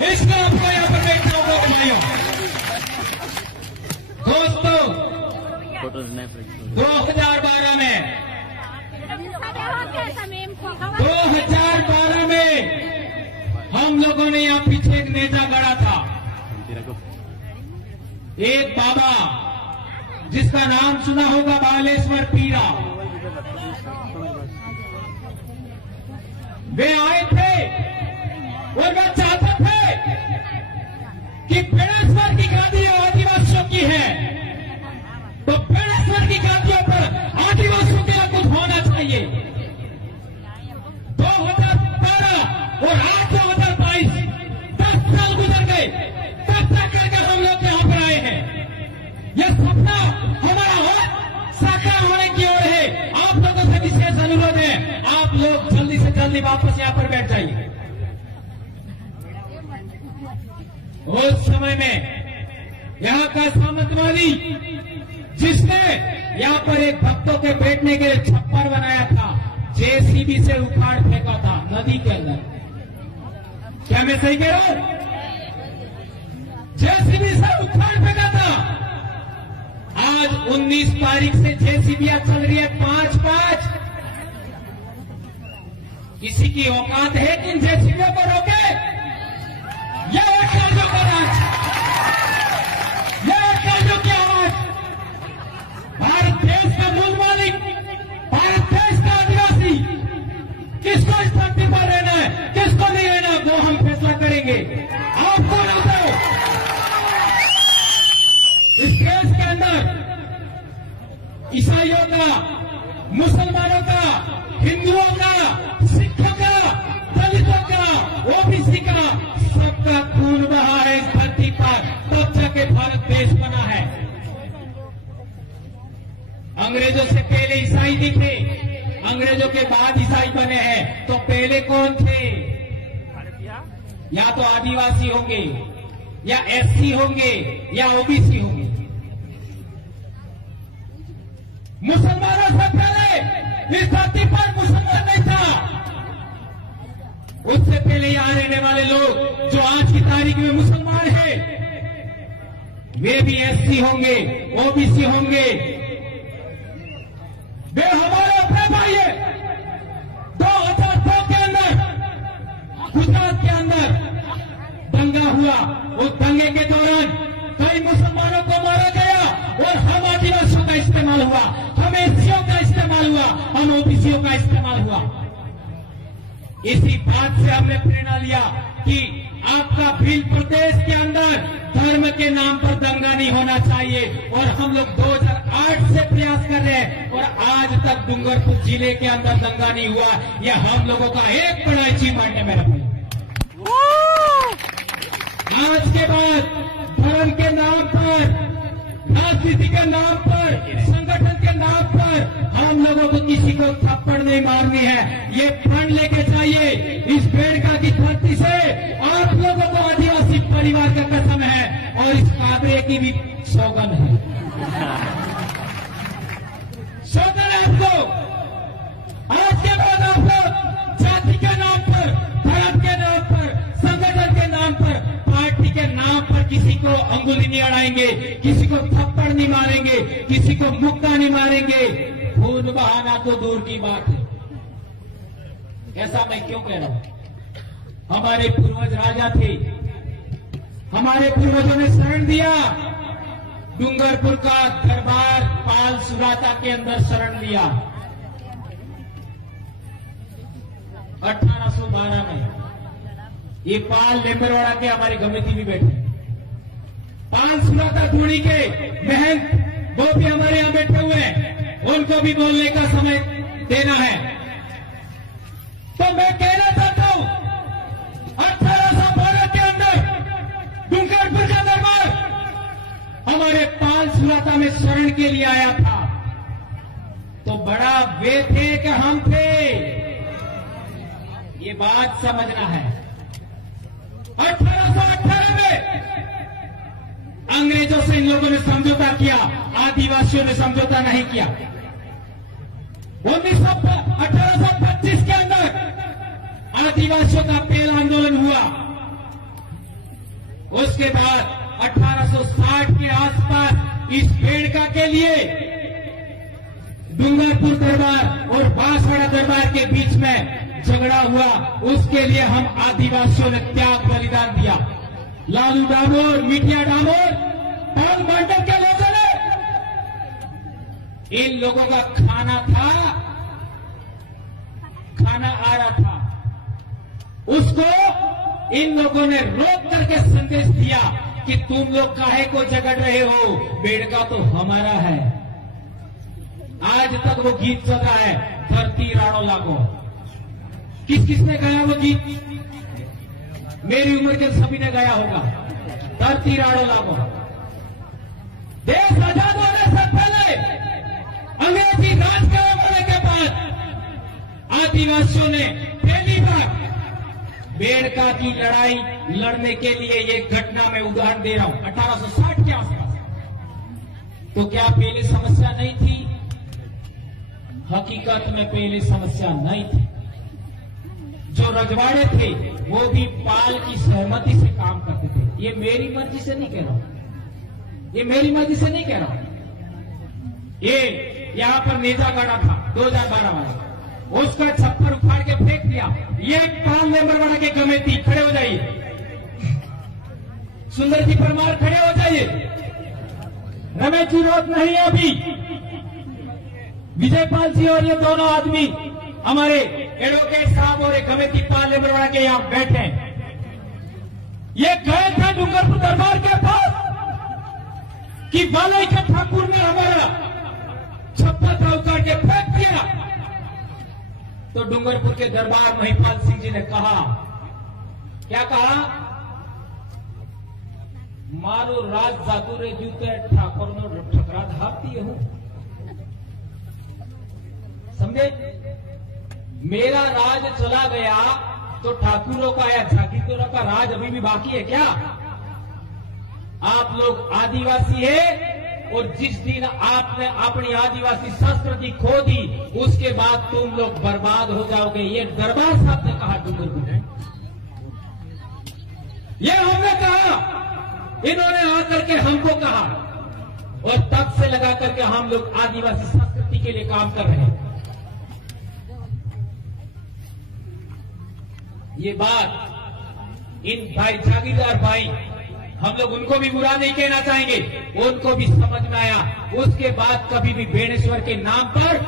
इसलिए आपको यहाँ पर बैठना होगा भाइयों। दोस्तों 2012 में हम लोगों ने यहाँ पीछे एक नेता गढ़ा था, एक बाबा जिसका नाम सुना होगा, बालेश्वर पीरा। वे आए थे और वे चाहते थे कि बेड़ेश्वर की गादी आदिवासियों की है, तो बेड़ेश्वर की गादियों पर आदिवासियों के लिए कुछ होना चाहिए। 2012 और आज 2022 10 साल गुजर गए, तब तक करके हम लोग यहाँ पर आए हैं। यह सपना हमारा हो साकार होने की ओर है। आप लोगों से विशेष अनुरोध है, आप लोग जल्दी से जल्दी वापस यहाँ पर बैठ जाइए। उस समय में यहाँ का सामंतवादी जिसने यहाँ पर एक भक्तों के बैठने के लिए छप्पर बनाया था, जेसीबी से उखाड़ फेंका था नदी के अंदर। क्या मैं सही कह रहा हूं? जेसीबी से उखाड़ फेंका था। आज 19 तारीख से जेसीबियां चल रही है 5-5। किसी की औकात है कि इन जेसीबियों को रोके? यह कर्जों का राज, यह कर्जों की आवाज। भारत देश का मूल मालिक, भारत देश का आदिवासी, किसको इस धरती पर रहना है, किसको नहीं रहना, वो हम फैसला करेंगे। आपको ना दो इस देश के अंदर ईसाइयों का, मुसलमानों का, हिंदुओं का, सिखों का, दलितों का, ओबीसी का, सबका खून बहा है इस धरती पर, तब जाके भारत देश बना है। अंग्रेजों से पहले ईसाई दिखे, अंग्रेजों के बाद ईसाई बने हैं, तो पहले कौन थे? या तो आदिवासी होंगे, या एससी होंगे, या ओबीसी होंगे। मुसलमानों से पहले इस धरती पर मुसलमान नहीं था। उससे पहले यहां रहने वाले लोग जो आज की तारीख में मुसलमान हैं, वे भी एससी होंगे, ओबीसी होंगे। वे हमारे अपने भाई है। 2002 के अंदर गुजरात के अंदर दंगा हुआ। उस दंगे के दौरान कई मुसलमानों को मारा गया और हम आदिवासियों का इस्तेमाल हुआ, हम एससीओ का इस्तेमाल हुआ, हम ओबीसीओ का इस्तेमाल हुआ। इसी बात से हमने प्रेरणा लिया कि आपका भील प्रदेश के अंदर धर्म के नाम पर दंगा नहीं होना चाहिए, और हम लोग 2008 से प्रयास कर रहे हैं और आज तक डूंगरपुर जिले के अंदर दंगा नहीं हुआ। यह हम लोगों का एक बड़ा अचीवमेंट है मेरा भाई। आज के बाद धर्म के नाम पर, राजनीति के नाम पर, संगठन के नाम पर हम लोगों को किसी को थप्पड़ नहीं मारनी है। ये प्रण लेके चाहिए इस बेड़का की धरती से। आप लोगों को आदिवासी परिवार का कसम है और इस काबरे की भी सौगंध है, सौगंध है आपको। आज के बाद आप लोग जाति के नाम पर, धर्म के नाम पर, संगठन के नाम पर, पार्टी के नाम पर किसी को अंगुली नहीं अड़ाएंगे, किसी को थप्पड़ नहीं मारेंगे, किसी को मुक्का नहीं मारेंगे। खून बहाना तो दूर की बात है। ऐसा मैं क्यों कह रहा हूं? हमारे पूर्वज राजा थे, हमारे पूर्वजों ने शरण दिया। डूंगरपुर का दरबार पाल सुराता के अंदर शरण लिया 1812 में। ये पाल लेम्बरवाड़ा के हमारे गमिती भी बैठे, पाल सुराता धूड़ी के महंत वो भी हमारे यहां बैठे हुए हैं, उनको भी बोलने का समय देना है। तो मैं कहना चाहता हूं, 1812 के अंदर डूंगरपुर का दरबार हमारे पाल सुराता में शरण के लिए आया था, तो बड़ा वे थे कि हम थे, ये बात समझना है। 1818 में अंग्रेजों से इन लोगों ने समझौता किया, आदिवासियों ने समझौता नहीं किया। 1825 के अंदर आदिवासियों का पहला आंदोलन हुआ। उसके बाद 1860 के आसपास इस बेड़का के लिए डूंगरपुर दरबार और बांसवाड़ा दरबार के बीच में झगड़ा हुआ। उसके लिए हम आदिवासियों ने त्याग बलिदान दिया। लालू डामोर, मिठिया डामोर, पाल मंडल के लोगों ने, इन लोगों का खाना आ रहा था, उसको इन लोगों ने रोक करके संदेश दिया कि तुम लोग काहे को झगड़ रहे हो, बेड़का तो हमारा है। आज तक वो गीत चल रहा है, धरती राणो लागो। किसने गाया वो गीत? मेरी उम्र के सभी ने गाया होगा, धरती राणो लागो। देश आजाद होने से पहले, अंग्रेजी राज के होने के बाद आदिवासियों ने पहली बार बेड़का की लड़ाई लड़ने के लिए, ये घटना में उदाहरण दे रहा हूं, 1860 के आसपास। तो क्या पहले समस्या नहीं थी? हकीकत में पहले समस्या नहीं थी। जो रजवाड़े थे वो भी पाल की सहमति से काम करते थे। ये मेरी मर्जी से नहीं कह रहा हूं, ये मेरी मर्जी से नहीं कह रहा हूं। ये यहां पर नेजा गाड़ा था 2012 वाला, उसका छप्पर उखाड़ के फेंक दिया। ये पाल मेंबर बना के कमेटी, खड़े हो जाइए। सुंदर जी परमार खड़े हो जाइए। रमेश जी रोक नहीं है अभी। विजयपाल जी और ये दोनों आदमी हमारे एडवोकेट साहब और एक कमेटी पाल मेंबर बना के यहां बैठे। ये गए थे डूंगरपुर दरबार के पास कि बालाई के ठाकुर ने हमारा छप्पर था उखाड़ के फेंक दिया। तो डूंगरपुर के दरबार महिपाल सिंह जी ने कहा, क्या कहा? मारो राज जागुरे जूते ठाकुर नो ठकरा धापती हूं। समझे? मेरा राज चला गया तो ठाकुरों का या जागीरों का राज अभी भी बाकी है क्या? आप लोग आदिवासी है, और जिस दिन आपने अपनी आदिवासी संस्कृति खो दी, उसके बाद तुम लोग बर्बाद हो जाओगे। ये दरबार साहब ने कहा डूंगरपुर में, ये हमने कहा, इन्होंने आकर के हमको कहा, और तब से लगा करके हम लोग आदिवासी संस्कृति के लिए काम कर रहे हैं। ये बात इन भाई जागीरदार भाई, हम लोग उनको भी बुरा नहीं कहना चाहेंगे, उनको भी समझ में आया। उसके बाद कभी भी बेणेश्वर के नाम पर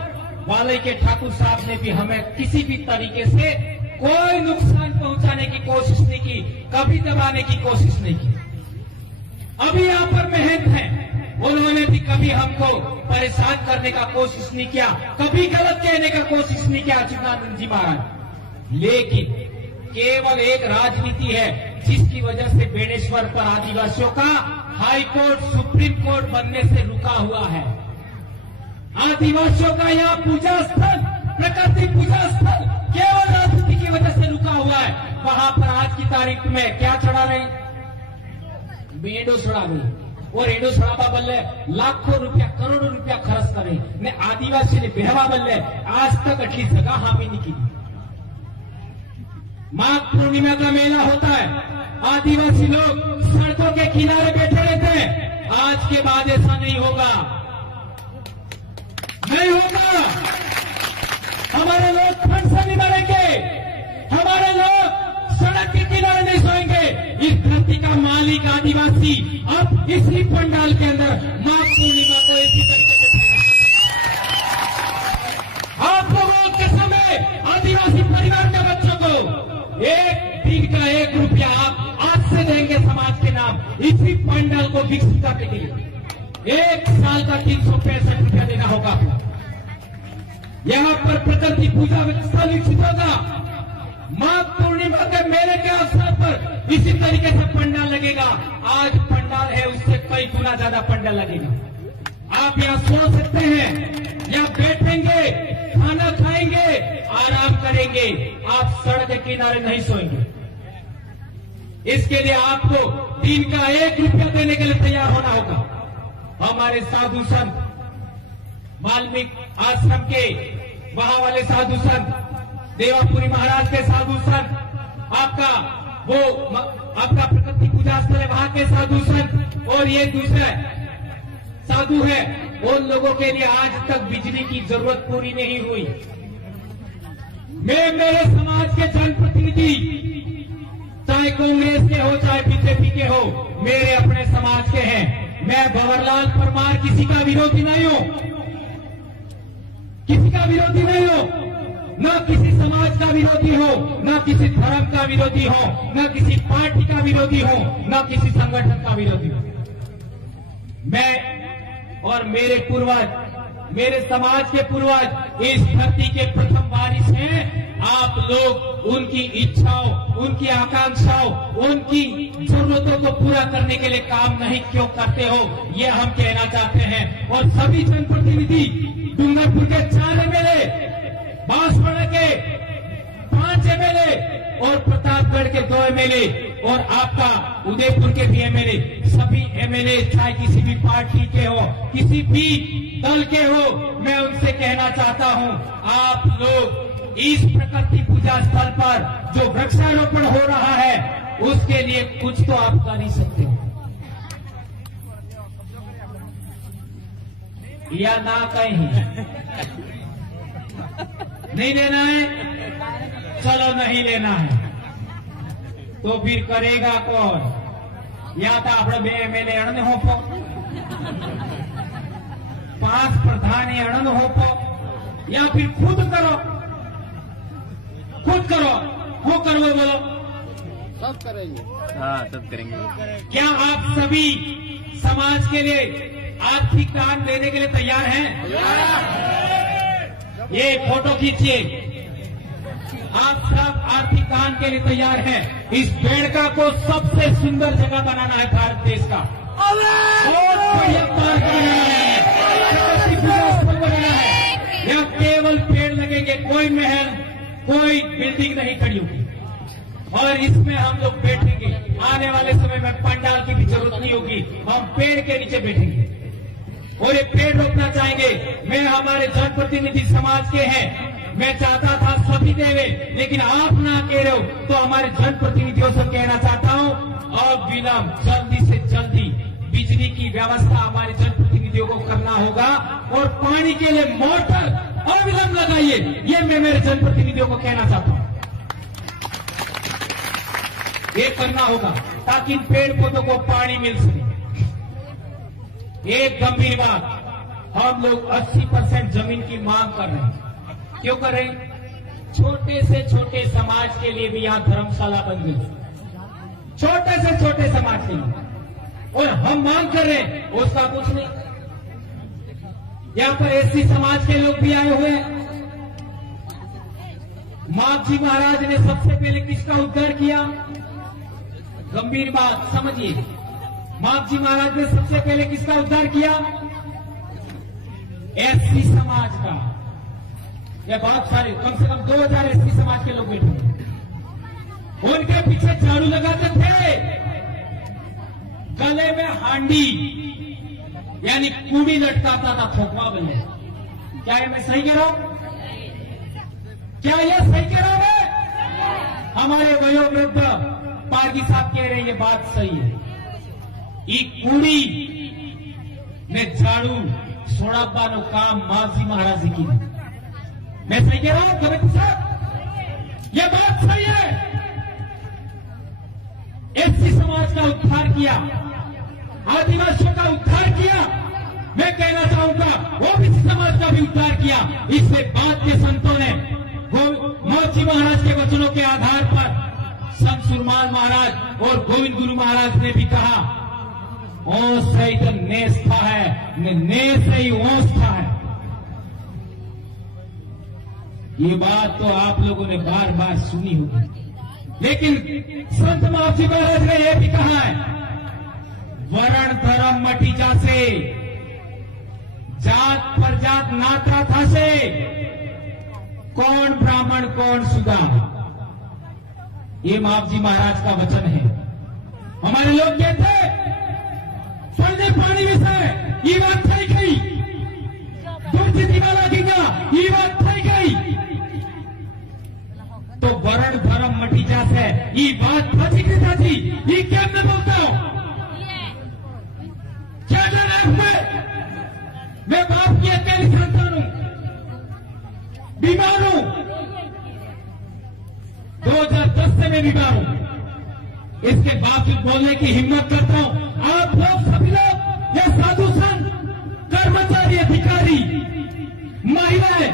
वालई के ठाकुर साहब ने भी हमें किसी भी तरीके से कोई नुकसान पहुंचाने की कोशिश नहीं की, कभी दबाने की कोशिश नहीं की। अभी यहाँ पर महंत है, उन्होंने भी कभी हमको परेशान करने का कोशिश नहीं किया, कभी गलत कहने का कोशिश नहीं किया चिदानंद जी महाराज। लेकिन केवल एक राजनीति है जिसकी वजह से बेणेश्वर पर आदिवासियों का हाई कोर्ट, सुप्रीम कोर्ट बनने से रुका हुआ है। आदिवासियों का यहाँ पूजा स्थल, प्रकृति पूजा स्थल केवल राजनीति की वजह से रुका हुआ है। वहां पर आज की तारीख में क्या चढ़ा रहे? मेडो चढ़ा रही, और एडो चढ़ावा बल्ले लाखों रुपया, करोड़ों रुपया खर्च करे ने आदिवासी ने बेहवा बल्ले आज तक अटली जगह हामी नहीं की। माघ पूर्णिमा का मेला होता है, आदिवासी लोग सड़कों के किनारे बैठे रहते हैं। आज के बाद ऐसा नहीं होगा, नहीं होगा। हमारे लोग ठंड से नहीं मरेंगे, हमारे लोग सड़क के किनारे नहीं सोएंगे। इस धरती का मालिक आदिवासी अब इसी पंडाल के अंदर माघ पूर्णिमा को इसी तरीके से आप लोगों के समय आदिवासी परिवार के बच्चों को एक दिन का 1 रुपया आप आज से देंगे समाज के नाम, इसी पंडाल को विकसित करने के लिए। 1 साल का 365 रुपया देना होगा। यहाँ पर प्रकृति पूजा व्यवस्था विकसित होगा। माघ पूर्णिमा के मेले के अवसर पर इसी तरीके से पंडाल लगेगा। आज पंडाल है, उससे कई गुना ज्यादा पंडाल लगेगा। आप यहाँ सो सकते हैं, यहाँ बैठेंगे, खाना खाएंगे, आराम करेंगे। आप सड़क के किनारे नहीं सोएंगे। इसके लिए आपको दिन का 1 रुपया देने के लिए तैयार होना होगा। हमारे साधु संत, वाल्मीकि आश्रम के वहां वाले साधु संत, देवापुरी महाराज के साधु संत, आपका वो आपका प्रकृति पूजा स्थल है, वहां के साधु संत और ये दूसरा साधु है, उन लोगों के लिए आज तक बिजली की जरूरत पूरी नहीं हुई। मैं मेरे समाज के जनप्रतिनिधि, चाहे कांग्रेस के हो चाहे बीजेपी के हो, मेरे अपने समाज के हैं। मैं भंवरलाल परमार किसी का विरोधी नहीं हूं, किसी का विरोधी नहीं हो, न किसी समाज का विरोधी हो, न किसी धर्म का विरोधी हो, न किसी पार्टी का विरोधी हो, न किसी संगठन का विरोधी हो। मैं और मेरे पूर्वज, मेरे समाज के पूर्वज इस धरती के प्रथम वारिस हैं। आप लोग उनकी इच्छाओं, उनकी आकांक्षाओं, उनकी जरूरतों को पूरा करने के लिए काम नहीं क्यों करते हो, ये हम कहना चाहते हैं। और सभी जनप्रतिनिधि, डूंगरपुर के 4 एमएलए, बांसवाड़ा के 5 एमएलए और प्रतापगढ़ के 2 एमएलए और आपका उदयपुर के भी एमएलए, सभी एमएलए चाहे किसी भी पार्टी के हो, किसी भी दल के हो, मैं उनसे कहना चाहता हूं, आप लोग इस प्रकृति पूजा स्थल पर जो वृक्षारोपण हो रहा है उसके लिए कुछ तो आप कर ही सकते हो, या ना कहीं नहीं लेना है, चलो नहीं लेना है तो फिर करेगा कौन? या तो આપણે 2 એમએલએ અણંદ હોપો, 5 प्रधान अणंद होपो, या फिर खुद करो, खुद करो। वो करो, बोलो सब करेंगे। हाँ, सब करेंगे। क्या आप सभी समाज के लिए आर्थिक दान देने के लिए तैयार हैं? ये फोटो खींचिए, आप सब आर्थिक दान के लिए तैयार हैं। इस बेड़का को सबसे सुंदर जगह बनाना है भारत देश का, बहुत बढ़िया पार्क बनाना है, प्रकृति पूजा स्थल बनाना है। यहाँ केवल पेड़ लगेंगे, कोई महल, कोई बिल्डिंग नहीं खड़ी होगी, और इसमें हम लोग बैठेंगे। आने वाले समय में पंडाल की भी जरूरत नहीं होगी, हम पेड़ के नीचे बैठेंगे और ये पेड़ रोपना चाहेंगे। मैं हमारे जनप्रतिनिधि समाज के हैं, मैं चाहता था सभी देवे, लेकिन आप ना कह रहे हो तो हमारे जनप्रतिनिधियों से कहना चाहता हूं, और विलंब जल्दी से जल्दी बिजली की व्यवस्था हमारे जनप्रतिनिधियों को करना होगा, और पानी के लिए मोटर अविलंब लगाइए, ये मैं मेरे जनप्रतिनिधियों को कहना चाहता हूं। ये करना होगा ताकि इन पेड़ पौधों को पानी मिल सके। एक गंभीर बात, हम लोग 80% जमीन की मांग कर रहे हैं। क्यों कर रहे हैं? छोटे से छोटे समाज के लिए भी यहां धर्मशाला बन गई, छोटे से छोटे समाज के लिए, और हम मांग कर रहे हैं, उसका कुछ नहीं। यहां पर एससी समाज के लोग भी आए हुए हैं। माघजी महाराज ने सबसे पहले किसका उद्धार किया? गंभीर बात समझिए, माघजी महाराज ने सबसे पहले किसका उद्धार किया? एससी समाज का। ये बहुत सारे, कम से कम 2000 एससी समाज के लोग बैठे हैं, उनके पीछे झाड़ू लगाते थे, गले में हांडी यानी कूड़ी लटकाता था, खोखवा बने। क्या ये मैं सही कह रहा हूं? क्या ये सही कह रहा हूं मैं? हमारे वयोवृद्ध पारगी साहब कह रहे हैं, ये बात सही है। ई कूड़ी ने झाड़ू सोड़ाबानो काम माघजी महाराज की। मैं सही कह रहा हूं कविता साहब? यह बात सही है। एससी समाज का उद्धार किया, आदिवासियों का उद्धार किया, मैं कहना चाहूंगा ओबीसी समाज का भी उद्धार किया। इससे बाद के संतों ने, माघजी महाराज के वचनों के आधार पर संत सुरमान महाराज और गोविंद गुरु महाराज ने भी कहा, ओस से तो नेस था है, नेस से ही ओस था है। ये बात तो आप लोगों ने बार बार सुनी होगी, लेकिन संत माघजी महाराज ने यह भी कहा है, वर्ण धर्म मटी जासे, जात पर जात नाता था से, कौन ब्राह्मण कौन सुदार। ये माघजी महाराज का वचन है। हमारे लोग कहते पढ़ने पानी विषय ये बात થઈ ગઈ, दूरથી દિવાલા ગીગા ये बात થઈ गई, तो वर्ण धर्म मटी जासे ये बात પછી કે નથી, में बीमार हूं, इसके बावजूद बोलने की हिम्मत करता हूं। आप लोग सभी लोग, ये साधु संत, कर्मचारी, अधिकारी, महिलाएं,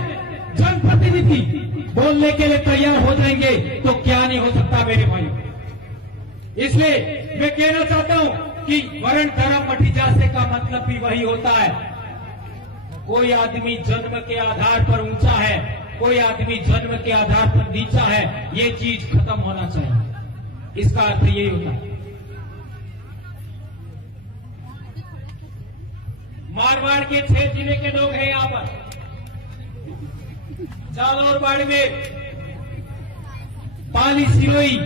जनप्रतिनिधि बोलने के लिए तैयार हो जाएंगे तो क्या नहीं हो सकता मेरे भाई। इसलिए मैं कहना चाहता हूं कि वर्ण धर्म मटीजासे का मतलब भी वही होता है। कोई आदमी जन्म के आधार पर ऊंचा है, कोई आदमी जन्म के आधार पर नीचा है, ये चीज खत्म होना चाहिए। इसका अर्थ यही होता है। मारवाड़ के 6 जिले के लोग हैं यहां पर, जालौर, बाड़मेर, पाली, सिरोही,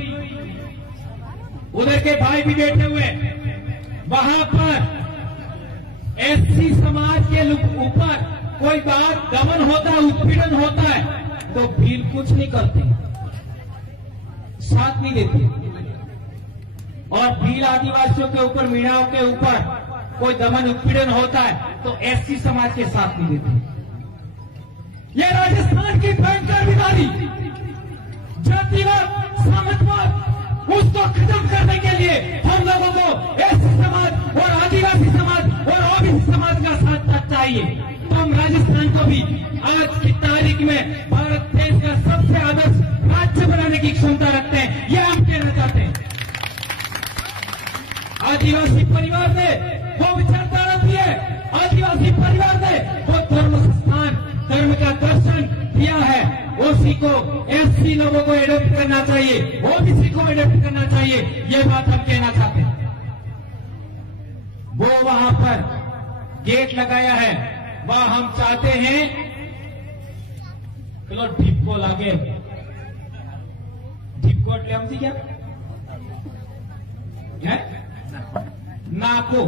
उधर के भाई भी बैठे हुए हैं। वहां पर एससी समाज के ऊपर कोई बात दमन होता है, उत्पीड़न होता है तो भील कुछ नहीं करते, साथ नहीं देते। और भील आदिवासियों के ऊपर, मीणाओं के ऊपर कोई दमन उत्पीड़न होता है तो एससी समाज के साथ नहीं देते। यह राजस्थान की भयंकर बीमारी जातिवाद, सामंतवाद, उसको खत्म करने के लिए हम लोगों को एससी समाज और आदिवासी समाज और ओबीसी समाज का साथ चाहिए। तो हम राजस्थान को भी आज की तारीख में भारत देश का सबसे आदर्श राज्य बनाने की क्षमता रखते हैं, यह हम कहना चाहते हैं। आदिवासी परिवार ने वो विचारधारा दी है, आदिवासी परिवार ने वो धर्म स्थान, धर्म का दर्शन दिया है, उसी को एससी लोगों को एडॉप्ट करना चाहिए, ओबीसी को एडॉप्ट करना चाहिए, ये बात हम कहना चाहते हैं। वो वहां पर गेट लगाया है, वह हम चाहते हैं चलो ढिपको लागे, ढिपको એટલે સમજી ગયા હે નાકો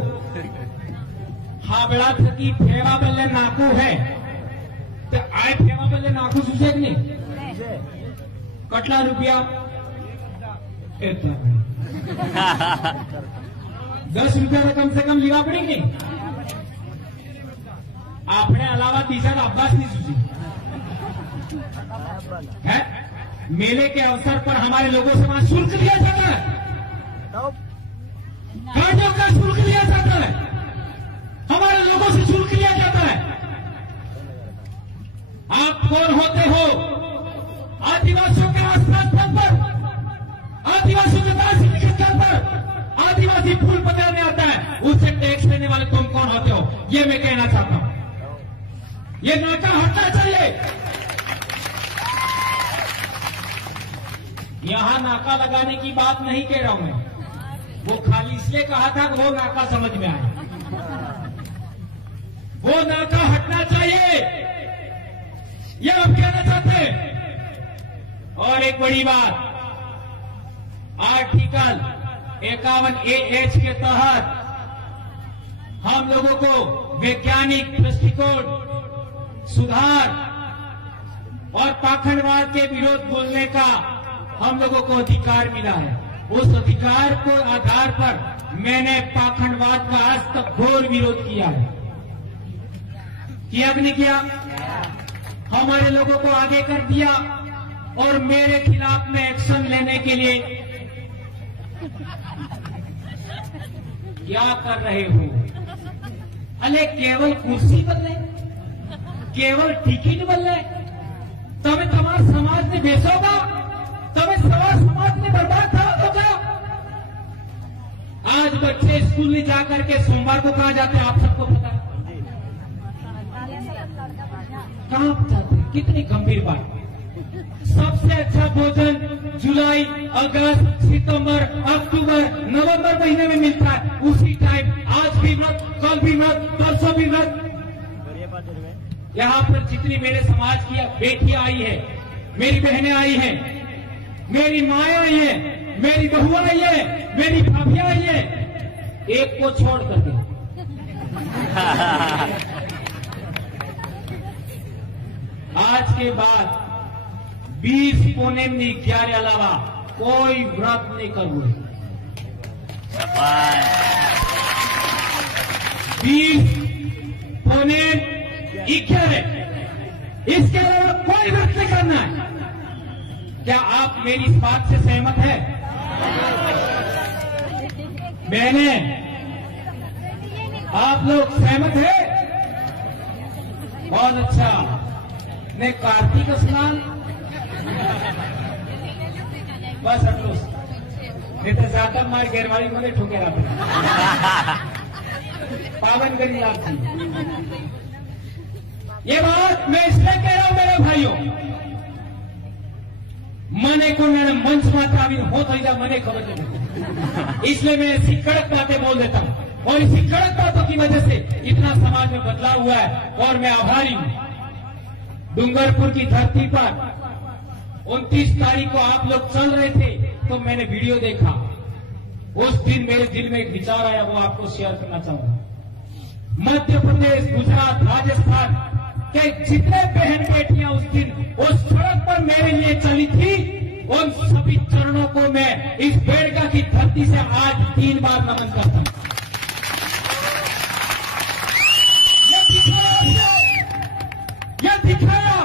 હાબળા થકી ફેવા બદલે નાકો है तो आए फेवा बदले नाखू सूझे कि नहीं? कटला रुपया 10 रुपया तो कम से कम लेवा पड़ेगी। आपने अलावा तीसरा अब्बास नहीं सूझी है। मेले के अवसर पर हमारे लोगों से वहां शुल्क लिया जाता है, गाड़ियों का शुल्क लिया जाता है, हमारे लोगों से शुल्क लिया जाता है। आप कौन होते हो? आदिवासियों के स्थान पर, आदिवासियों के दार्शनिक स्थल पर आदिवासी फूल पकड़ने आता है, उससे टैक्स लेने वाले तुम कौन होते हो? ये मैं कहना चाहता हूं। ये नाका हटना चाहिए। यहां नाका लगाने की बात नहीं कह रहा हूं मैं, वो खाली इसलिए कहा था कि वो नाका समझ में आए। वो नाका हटना चाहिए, यह हम कहना चाहते हैं। और एक बड़ी बात, आर्टिकल 51AH के तहत हम लोगों को वैज्ञानिक दृष्टिकोण, सुधार और पाखंडवाद के विरोध बोलने का हम लोगों को अधिकार मिला है। उस अधिकार को आधार पर मैंने पाखंडवाद का आज तक घोर विरोध किया है। किया कि नहीं किया? हमारे लोगों को आगे कर दिया और मेरे खिलाफ में एक्शन लेने के लिए क्या कर रहे हो? अरे केवल कुर्सी बदले, केवल टिकट बदले, तमें તમારા સમાજને બેસોગા, તમે समाज ने बर्बाद करो तो आज बच्चे स्कूल में जाकर के सोमवार को कहाँ जाते हैं आप सबको पता है? कहाँ जाते हैं? कितनी गंभीर बात। सबसे अच्छा भोजन जुलाई, अगस्त, सितंबर, अक्टूबर, नवंबर महीने में मिलता है। उसी टाइम आज भी व्रत, कल भी व्रत, परसों भी व्रत। यहाँ पर जितनी मेरे समाज की बेटियां आई है, मेरी बहनें आई हैं, मेरी माएं आई है, मेरी बहुआ आई है, मेरी भाभियां आई है, एक को छोड़ करके आज के बाद 20 पूनम ની ક્યારે અલાવા કોઈ વ્રત નહીં કરવું। 20 पूनम 11 इसके अलावा कोई व्रत नहीं करना है। क्या आप मेरी इस बात से सहमत है? बहने, आप लोग सहमत है? बहुत अच्छा। ने कार्तिक स्नान बस आटलूच, नहीं तर जाता मार घेरवाळीमध्ये ठोके राहते, पावन करी लागती। ये बात मैं इसलिए कह रहा हूं मेरे भाइयों, मने को मैंने मंच मात्रा भी हो तो मने खबर नहीं, इसलिए मैं ऐसी कड़क बातें बोल देता हूं और इसी कड़क बातों की वजह से इतना समाज में बदलाव हुआ है और मैं आभारी हूं। डूंगरपुर की धरती पर 29 तारीख को आप लोग चल रहे थे तो मैंने वीडियो देखा, उस दिन मेरे दिल में एक विचार आया, वो आपको शेयर करना चाहूंगा। मध्य प्रदेश, गुजरात, राजस्थान के जितने बहन बेटियां उस दिन उस सड़क पर मेरे लिए चली थी, उन सभी चरणों को मैं इस बेड़का की धरती से आज 3 बार नमन करता हूं। यह दिखाया,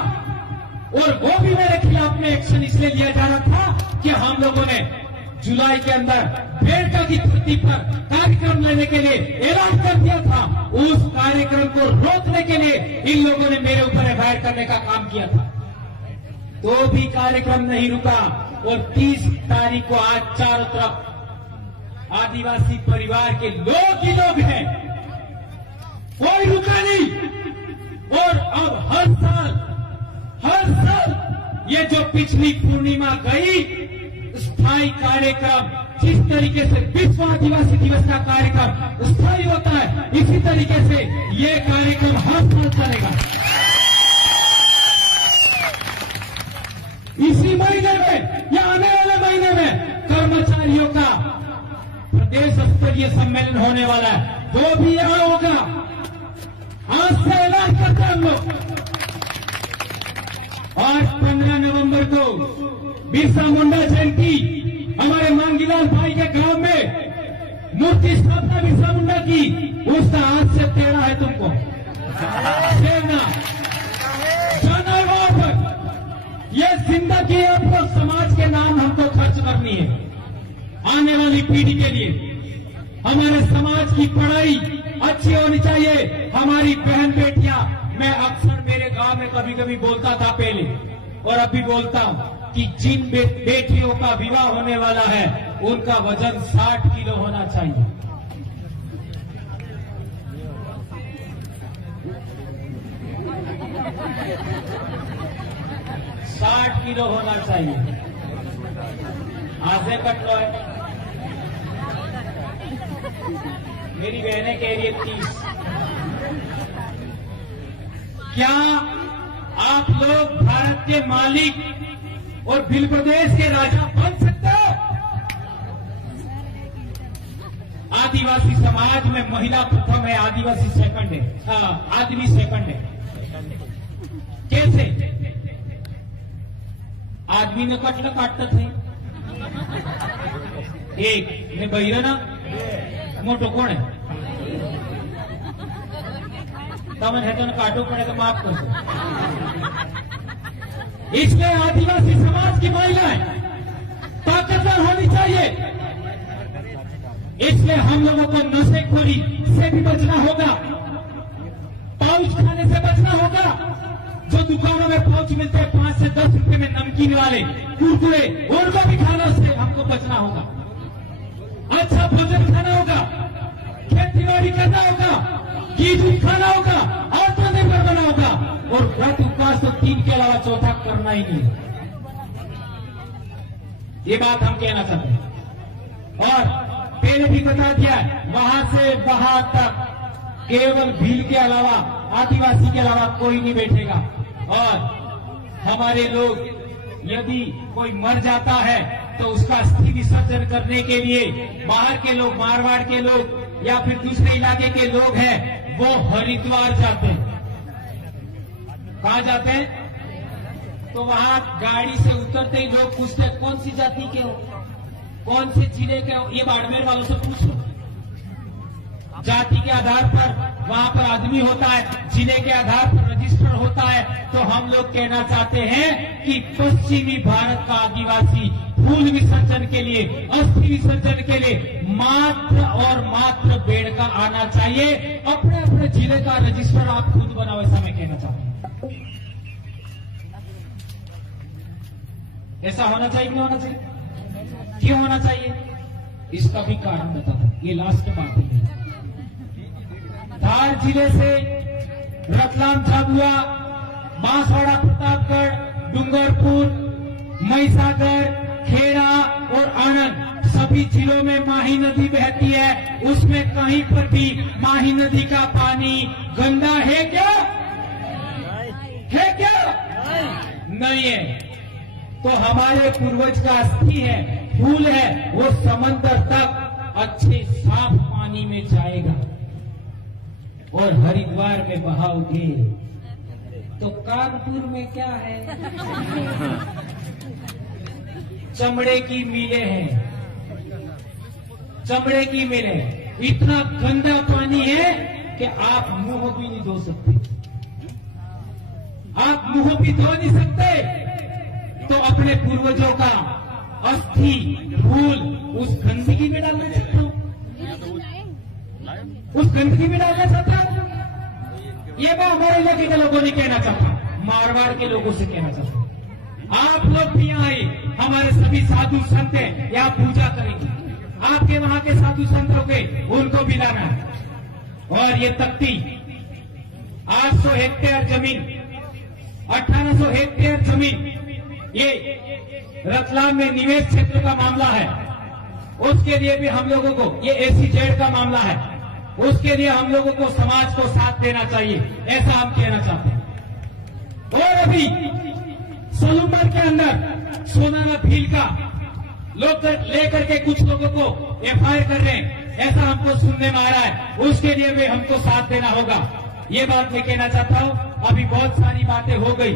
और वो भी मेरे खिलाफ में एक्शन इसलिए लिया जा रहा था कि हम लोगों ने जुलाई के अंदर बेड़का की धरती पर कार्यक्रम लेने के लिए ऐलान कर दिया था। उस कार्यक्रम को रोकने के लिए इन लोगों ने मेरे ऊपर एफआईआर करने का काम किया था, तो भी कार्यक्रम नहीं रुका और 30 तारीख को आज चारों तरफ आदिवासी परिवार के लोग ही लोग हैं, कोई रुका नहीं। और अब हर साल ये जो पिछली पूर्णिमा गई, स्थायी कार्यक्रम जिस तरीके से विश्व आदिवासी दिवस का कार्यक्रम स्थायी होता है, इसी तरीके से ये कार्यक्रम हर साल चलेगा। इसी महीने में या आने वाले महीने में कर्मचारियों का प्रदेश स्तरीय सम्मेलन होने वाला है, वो भी यहां होगा। आज से ऐलान करते हैं हम लोग। आज 15 नवंबर को बिरसा मुंडा जयंती, हमारे मांगीलाल भाई के गांव में मूर्ति स्थापना बिरसा मुंडा की, उसका आज से तेरा है तुमको सेवना जाना है वहां पर। यह जिंदगी आपको समाज के नाम हमको खर्च करनी है, आने वाली पीढ़ी के लिए। हमारे समाज की पढ़ाई अच्छी होनी चाहिए। हमारी बहन बेटियां, मैं अक्सर मेरे गांव में कभी कभी बोलता था पहले और अभी बोलता हूं कि जिन बेटियों का विवाह होने वाला है उनका वजन 60 किलो होना चाहिए। $60 किलो होना चाहिए। आधे कट लो है, मेरी बहनें कह रही है 30। क्या आप लोग भारत के मालिक और भिल प्रदेश के राजा बन सकते हो? आदिवासी समाज में महिला प्रथम है, आदिवासी सेकंड है, आदमी सेकंड है। कैसे? आदमी ने कटल काटते थे एक ने बहिरा ना मोटो कोण है, तमन हेतु काटो पड़े तो माफ कर। इसलिए आदिवासी समाज की महिलाएं ताकतवर होनी चाहिए। इसलिए हम लोगों को नशेखोरी से भी बचना होगा, पाउच खाने से बचना होगा। जो दुकानों में पाउच मिलते हैं 5 से 10 रुपए में नमकीन वाले कुरकुरे, उनको भी खाना से हमको बचना होगा। अच्छा भोजन खाना होगा, खेती बाड़ी करना होगा, घी दूध खाना होगा, आत्मनिर्भर बनना होगा और व्रत उपवास तो 3 के अलावा चौथा करना ही नहीं। ये बात हम कहना चाहते हैं। और पहले भी बता दिया, वहां से वहां तक केवल भील के अलावा, आदिवासी के अलावा कोई नहीं बैठेगा। और हमारे लोग, यदि कोई मर जाता है तो उसका अस्थि विसर्जन करने के लिए बाहर के लोग, मारवाड़ के लोग या फिर दूसरे इलाके के लोग हैं, वो हरिद्वार जाते हैं। कहां जाते हैं? तो वहां गाड़ी से उतरते ही लोग पूछते हैं कौन सी जाति के हो, कौन से जिले के हो। ये बाड़मेर वालों से पूछो, जाति के आधार पर वहां पर आदमी होता है, जिले के आधार पर रजिस्टर होता है। तो हम लोग कहना चाहते हैं कि पश्चिमी भारत का आदिवासी फूल विसर्जन के लिए, अस्थि विसर्जन के लिए मात्र और मात्र बेड़का आना चाहिए। अपने अपने जिले का रजिस्टर आप खुद बनाओ, ऐसा मैं कहना चाहता हूं। ऐसा होना चाहिए, क्यों होना चाहिए, क्यों होना चाहिए, इसका भी कारण बताता हूं। ये लास्ट बात है। धार जिले से रतलाम, झाबुआ, बांसवाड़ा, प्रतापगढ़, डूंगरपुर, महिसागर, खेड़ा और आनंद सभी जिलों में माही नदी बहती है। उसमें कहीं पर भी माही नदी का पानी गंदा है क्या, है क्या? नहीं है। तो हमारे पूर्वज का अस्थि है, फूल है, वो समंदर तक अच्छे साफ पानी में जाएगा और हरिद्वार में बहाओगे तो कानपुर में क्या है, चमड़े की मिलें हैं, चमड़े की मिलें। इतना गंदा पानी है कि आप मुंह भी नहीं धो सकते, आप मुंह भी धो नहीं सकते। तो अपने पूर्वजों का अस्थि फूल उस गंदगी में डालना चाहता हूं, उस गंदगी में डालना चाहता हूं। ये मैं हमारे इलाके के लोगों ने कहना चाहता, मारवाड़ के लोगों से कहना चाहता। आप लोग भी आए, हमारे सभी साधु संत हैं, यहाँ पूजा करेंगे। आपके वहां के साधु संत होंगे, उनको भी लाना है। और ये तख्ती 800 हेक्टेयर जमीन, 1800 हेक्टेयर जमीन, ये रतलाम में निवेश क्षेत्र का मामला है। उसके लिए भी हम लोगों को, ये एसीजेड का मामला है, उसके लिए हम लोगों को समाज को साथ देना चाहिए, ऐसा हम कहना चाहते हैं। और अभी सोलूमर के अंदर सोनाला भील का लोग लेकर के कुछ लोगों को एफआईआर कर रहे हैं, ऐसा हमको सुनने में आ रहा है। उसके लिए भी हमको साथ देना होगा, ये बात मैं कहना चाहता हूं। अभी बहुत सारी बातें हो गई,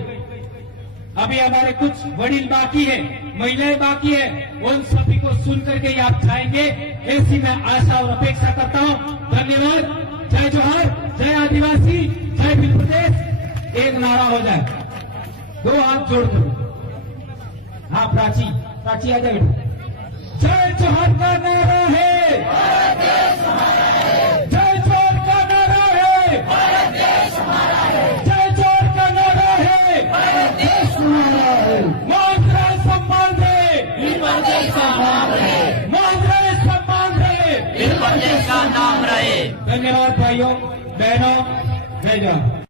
अभी हमारे कुछ वडील बाकी है, महिलाएं बाकी है, उन सभी को सुन करके ही आप जाएंगे, ऐसी मैं आशा और अपेक्षा करता हूं। धन्यवाद। जय जोहार, जय आदिवासी, जय भील प्रदेश। एक नारा हो जाए, दो हाथ जोड़कर। हाँ प्राची, प्राची आ जाए। जय जोहार का नारा है, जय जोहार का नारा है, जय जोहार का नारा है। मांझरे सम्मान दे, मांझरे सम्मान दे, का नाम रहे। धन्यवाद भाइयों बहनों, जय जवान।